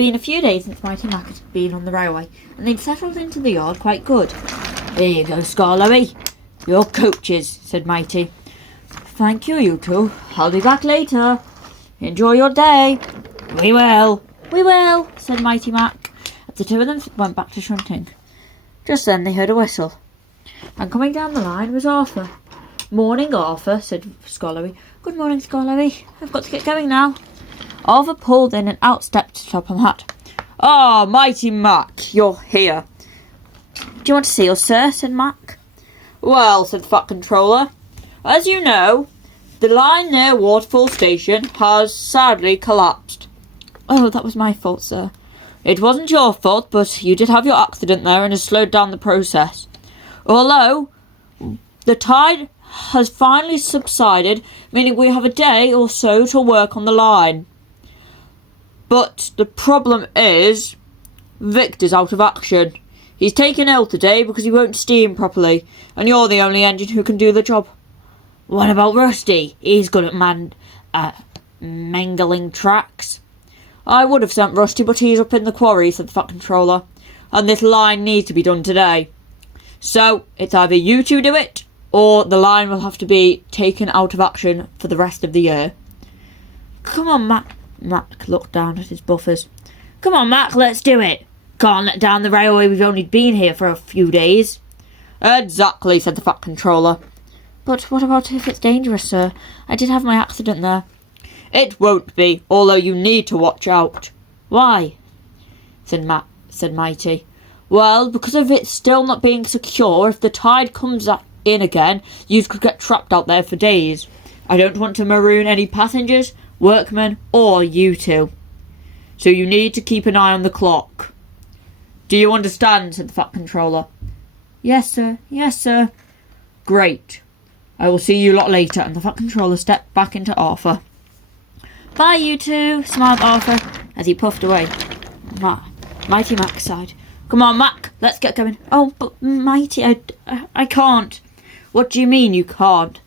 been a few days since Mighty Mac had been on the railway, and they'd settled into the yard quite good. "Here you go, Scarlowy. Your coaches," said Mighty. "Thank you, you two. I'll be back later. Enjoy your day." "We will." "We will," said Mighty Mac, as the two of them went back to shunting. Just then they heard a whistle, and coming down the line was Arthur. "Morning, Arthur," said Scarlowy. "Good morning, Scarlowy. I've got to get going now." Arthur pulled in and out stepped Top and Hat. "Ah, Mighty Mac, you're here." "Do you want to see us, sir?" said Mac. "Well," said the Fat Controller, "as you know, the line near Waterfall Station has sadly collapsed." "Oh, that was my fault, sir." "It wasn't your fault, but you did have your accident there and has slowed down the process. Although the tide has finally subsided, meaning we have a day or so to work on the line. But the problem is, Victor's out of action. He's taken ill today because he won't steam properly, and you're the only engine who can do the job." "What about Rusty? He's good at mangling tracks." "I would have sent Rusty, but he's up in the quarry," said the Fat Controller, "and this line needs to be done today. So it's either you two do it, or the line will have to be taken out of action for the rest of the year." "Come on, Mac." Mac looked down at his buffers. "Come on, Mac, let's do it. Can't let down the railway, we've only been here for a few days." "Exactly," said the Fat Controller. "But what about if it's dangerous, sir? I did have my accident there." "It won't be, although you need to watch out." "Why?" said Mighty. "Well, because of it still not being secure, if the tide comes in again, you could get trapped out there for days. I don't want to maroon any passengers, workmen, or you two. So you need to keep an eye on the clock. Do you understand?" said the Fat Controller. Yes, sir. Yes, sir." "Great. I will see you lot later," and the Fat Controller stepped back into Arthur. "Bye, you two," smiled Arthur as he puffed away. Mighty Mac sighed. "Come on, Mac, let's get going." "Oh, but Mighty, I can't." "What do you mean you can't?"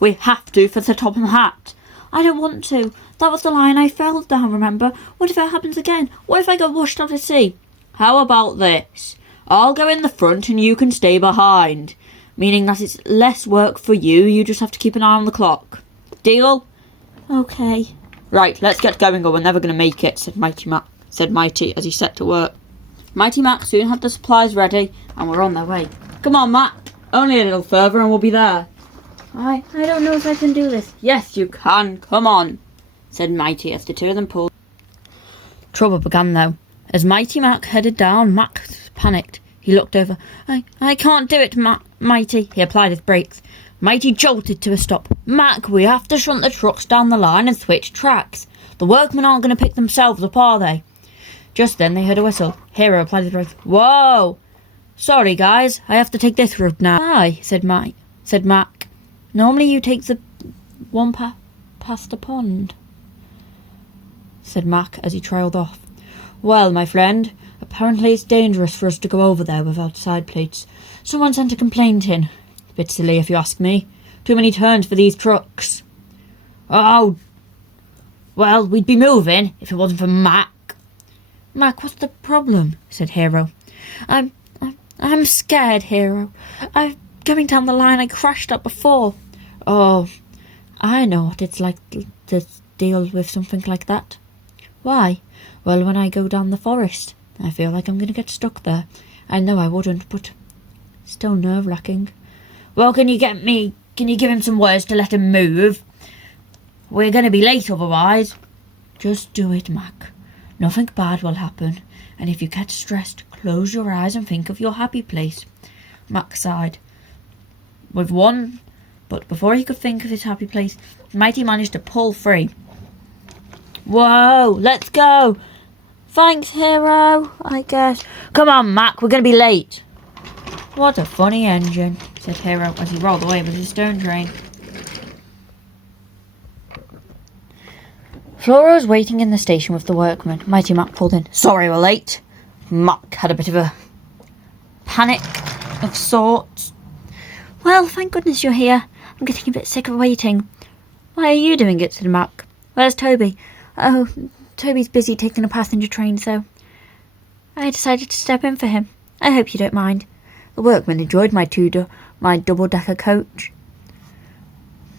"We have to for the Top and Hat." "I don't want to. That was the line I fell down, remember? What if it happens again? What if I get washed out to sea?" "How about this? I'll go in the front and you can stay behind. Meaning that it's less work for you, you just have to keep an eye on the clock. Deal?" "Okay." "Right, let's get going or we're never going to make it," said Mighty as he set to work. Mighty Mac soon had the supplies ready and were on their way. "Come on, Mac. Only a little further and we'll be there." I don't know if I can do this." "Yes, you can. Come on," said Mighty as the two of them pulled. Trouble began though. As Mighty Mac headed down, Mac panicked. He looked over. I can't do it, Mighty." He applied his brakes. Mighty jolted to a stop. "Mac, we have to shunt the trucks down the line and switch tracks. The workmen aren't going to pick themselves up, are they?" Just then they heard a whistle. Hiro applied his brakes. "Whoa! Sorry, guys. I have to take this route now." "Why?" said Mac. "Normally you take the one past the pond," said Mac as he trailed off. "Well, my friend, apparently it's dangerous for us to go over there without side plates. Someone sent a complaint in. Bit silly if you ask me. Too many turns for these trucks." "Oh, well, we'd be moving if it wasn't for Mac." "Mac, what's the problem?" said Hiro. I'm scared, Hiro. I'm going down the line I crashed at before." "Oh, I know what it's like to deal with something like that." "Why?" "Well, when I go down the forest, I feel like I'm going to get stuck there. I know I wouldn't, but still nerve-wracking." "Well, can you give him some words to let him move? We're going to be late otherwise." "Just do it, Mac. Nothing bad will happen, and if you get stressed, close your eyes and think of your happy place." Mac sighed. But before he could think of his happy place, Mighty managed to pull free. "Whoa, let's go." "Thanks, Hiro, I guess." "Come on, Mac, we're going to be late." "What a funny engine," said Hiro as he rolled away with his stone train. Flora was waiting in the station with the workmen. Mighty Mac pulled in. "Sorry we're late." Mac had a bit of a panic of sorts. "Well, thank goodness you're here. I'm getting a bit sick of waiting." "Why are you doing it?" said Mac. "Where's Toby?" "Oh, Toby's busy taking a passenger train, so I decided to step in for him. I hope you don't mind. The workmen enjoyed my double-decker coach.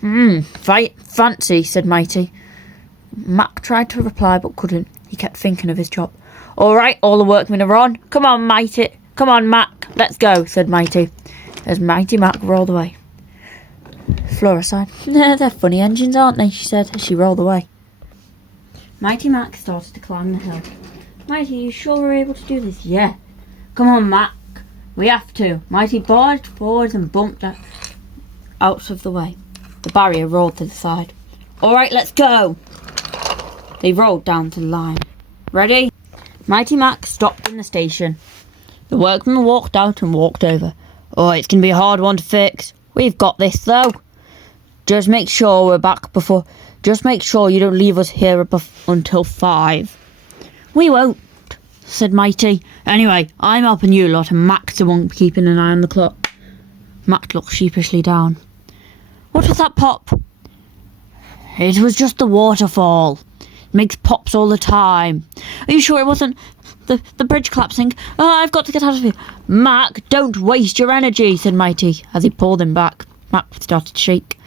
Fancy, said Mighty. Mac tried to reply but couldn't. He kept thinking of his job. All right, all the workmen are on. Come on, Mighty. Come on, Mac. Let's go, said Mighty, as Mighty Mac rolled away. Flora sighed. They're funny engines, aren't they, she said, as she rolled away. Mighty Mac started to climb the hill. Mighty, you sure we're able to do this? Yeah. Come on, Mac. We have to. Mighty barged forward and bumped out of the way. The barrier rolled to the side. All right, let's go. They rolled down to the line. Ready? Mighty Mac stopped in the station. The workman walked out and walked over. Oh, it's going to be a hard one to fix. We've got this, though. Just make sure we're back before... Just make sure you don't leave us here until 5. We won't, said Mighty. Anyway, I'm helping you lot and Mac's the one keeping an eye on the clock. Mac looked sheepishly down. What was that pop? It was just the waterfall. It makes pops all the time. Are you sure it wasn't the bridge collapsing? Oh, I've got to get out of here. Mac, don't waste your energy, said Mighty as he pulled him back. Mac started to shake.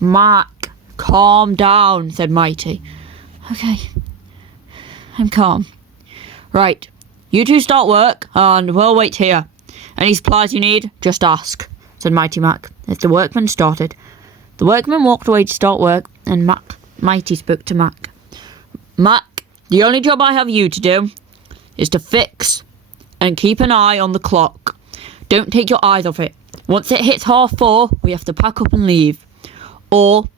Mac, calm down, said Mighty. Okay, I'm calm. Right, you two start work and we'll wait here. Any supplies you need, just ask, said Mighty Mac as the workmen started. The workmen walked away to start work and Mighty spoke to Mac. Mac, the only job I have you to do is to fix and keep an eye on the clock. Don't take your eyes off it. Once it hits 4:30, we have to pack up and leave. Or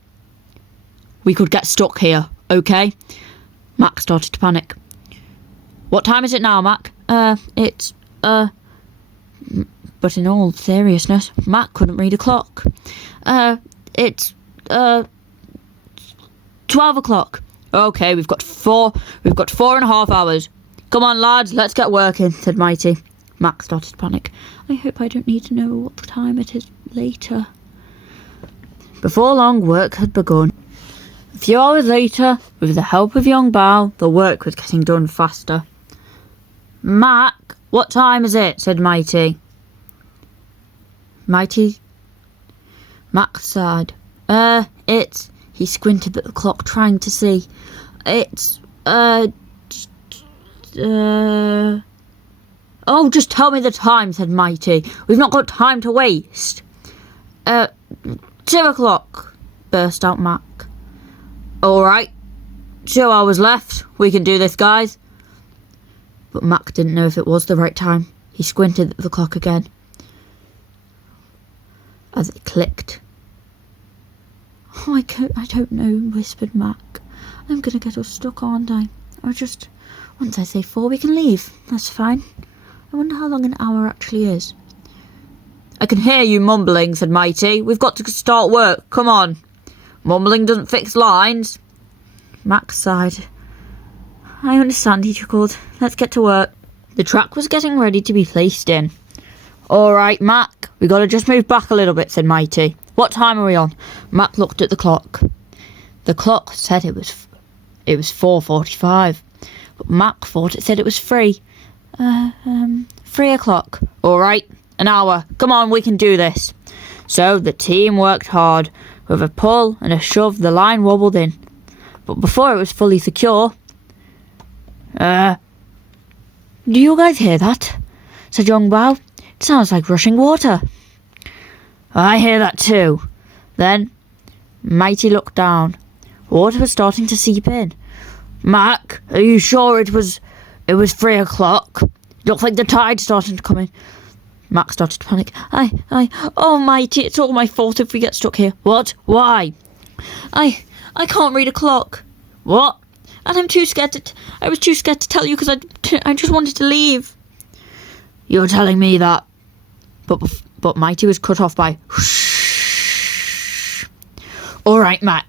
we could get stuck here, okay? Mac started to panic. What time is it now, Mac? It's. But in all seriousness, Mac couldn't read a clock. It's 12 o'clock. Okay, we've got 4.5 hours. Come on, lads, let's get working, said Mighty. Mac started to panic. I hope I don't need to know what time it is later. Before long, work had begun. A few hours later, with the help of young Bao, the work was getting done faster. Mac, what time is it? Said Mighty. Mac sighed. It's... He squinted at the clock, trying to see. It's... Oh, just tell me the time, said Mighty. We've not got time to waste. 2 o'clock, burst out Mac. All right. 2 hours left. We can do this, guys. But Mac didn't know if it was the right time. He squinted at the clock again as it clicked. Oh, I don't know, whispered Mac. I'm going to get us stuck, aren't I? Or just, once I say 4, we can leave. That's fine. I wonder how long an hour actually is. I can hear you mumbling, said Mighty. We've got to start work. Come on. Mumbling doesn't fix lines. Mac sighed. I understand, he chuckled. Let's get to work. The track was getting ready to be placed in. All right, Mac. We got to just move back a little bit, said Mighty. What time are we on? Mac looked at the clock. The clock said it was 4:45, but Mac thought it said it was 3. 3 o'clock. All right, an hour. Come on, we can do this. So the team worked hard. With a pull and a shove, the line wobbled in. But before it was fully secure... Do you guys hear that? Said young Bao. It sounds like rushing water. I hear that too. Then Mighty looked down. Water was starting to seep in. Mac, are you sure it was 3 o'clock? It looked like the tide started to come in. Mac started to panic. Oh, Mighty, it's all my fault if we get stuck here. What? Why? I can't read a clock. What? And I'm too scared to... I was too scared to tell you because I just wanted to leave. You're telling me that. But Mighty was cut off by... Whoosh. All right, Mac,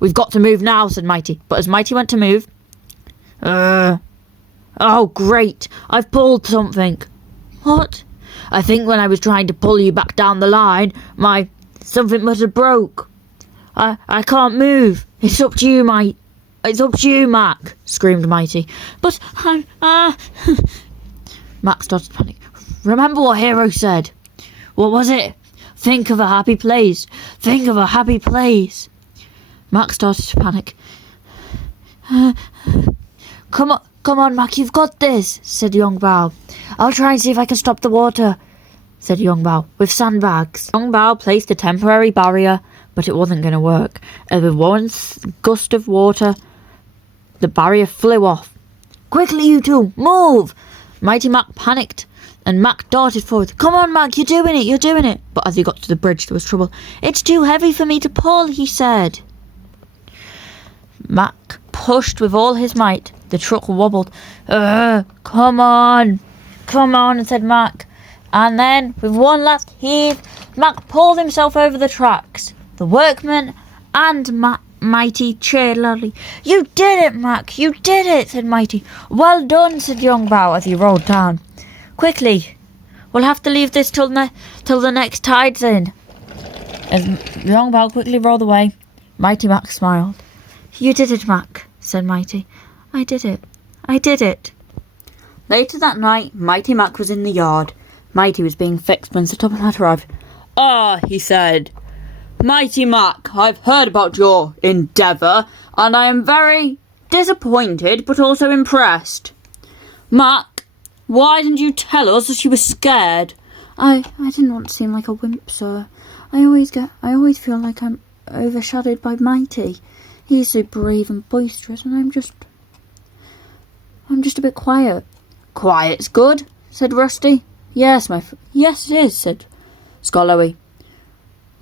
we've got to move now, said Mighty. But as Mighty went to move... Oh, great. I've pulled something. What? I think when I was trying to pull you back down the line, something must have broke. I can't move. It's up to you, It's up to you, Mac, screamed Mighty. But Mac started to panic. Remember what Hiro said. What was it? Think of a happy place. Think of a happy place. Mac started to panic. Come on, Mac, you've got this, said Young Bao. I'll try and see if I can stop the water, said Young Bao, with sandbags. Young Bao placed a temporary barrier, but it wasn't going to work. And with one gust of water, the barrier flew off. Quickly, you two, move! Mighty Mac panicked, and Mac darted forward. Come on, Mac, you're doing it. But as he got to the bridge, there was trouble. It's too heavy for me to pull, he said. Mac pushed with all his might. The truck wobbled. Come on, said Mac. And then, with one last heave, Mac pulled himself over the tracks. The workmen and Mighty cheered loudly. You did it, Mac, you did it, said Mighty. Well done, said Young Bao as he rolled down. Quickly, we'll have to leave this till the next tide's in. As Young Bao quickly rolled away, Mighty Mac smiled. You did it, Mac, said Mighty. I did it. Later that night, Mighty Mac was in the yard. Mighty was being fixed when Sir Topham Hatt arrived. He said. Mighty Mac, I've heard about your endeavour, and I am very disappointed, but also impressed. Mac, why didn't you tell us that you were scared? I didn't want to seem like a wimp, sir. I always feel like I'm overshadowed by Mighty. He's so brave and boisterous, and I'm just a bit quiet. Quiet's good, said Rusty. Yes, yes it is, said Skollowy.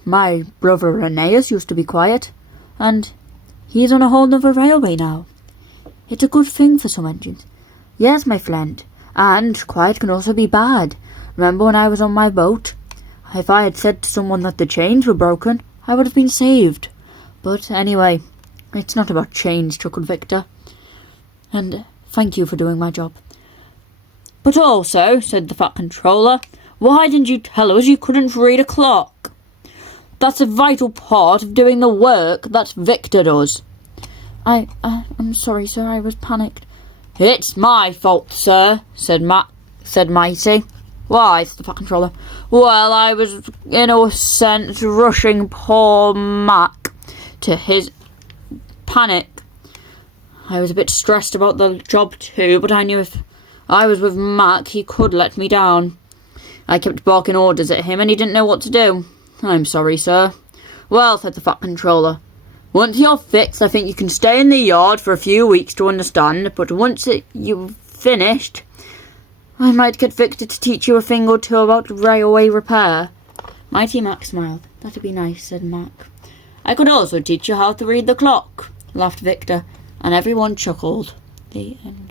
My brother Aeneas used to be quiet, and he's on a whole other railway now. It's a good thing for some engines. Yes, my friend, and quiet can also be bad. Remember when I was on my boat? If I had said to someone that the chains were broken, I would have been saved. But anyway, it's not about chains, chuckled Victor. And thank you for doing my job. But also, said the Fat Controller, why didn't you tell us you couldn't read a clock? That's a vital part of doing the work that Victor does. I'm sorry, sir, I was panicked. It's my fault, sir, said Mighty. Why, said the Fat Controller. Well, I was, in a sense, rushing poor Mac to his panic. I was a bit stressed about the job too, but I knew if I was with Mac, he could let me down. I kept barking orders at him, and he didn't know what to do. I'm sorry, sir. Well, said the Fat Controller, once you're fixed, I think you can stay in the yard for a few weeks to understand, but once you've finished, I might get Victor to teach you a thing or two about railway repair. Mighty Mac smiled. That'd be nice, said Mac. I could also teach you how to read the clock, laughed Victor, and everyone chuckled. The end.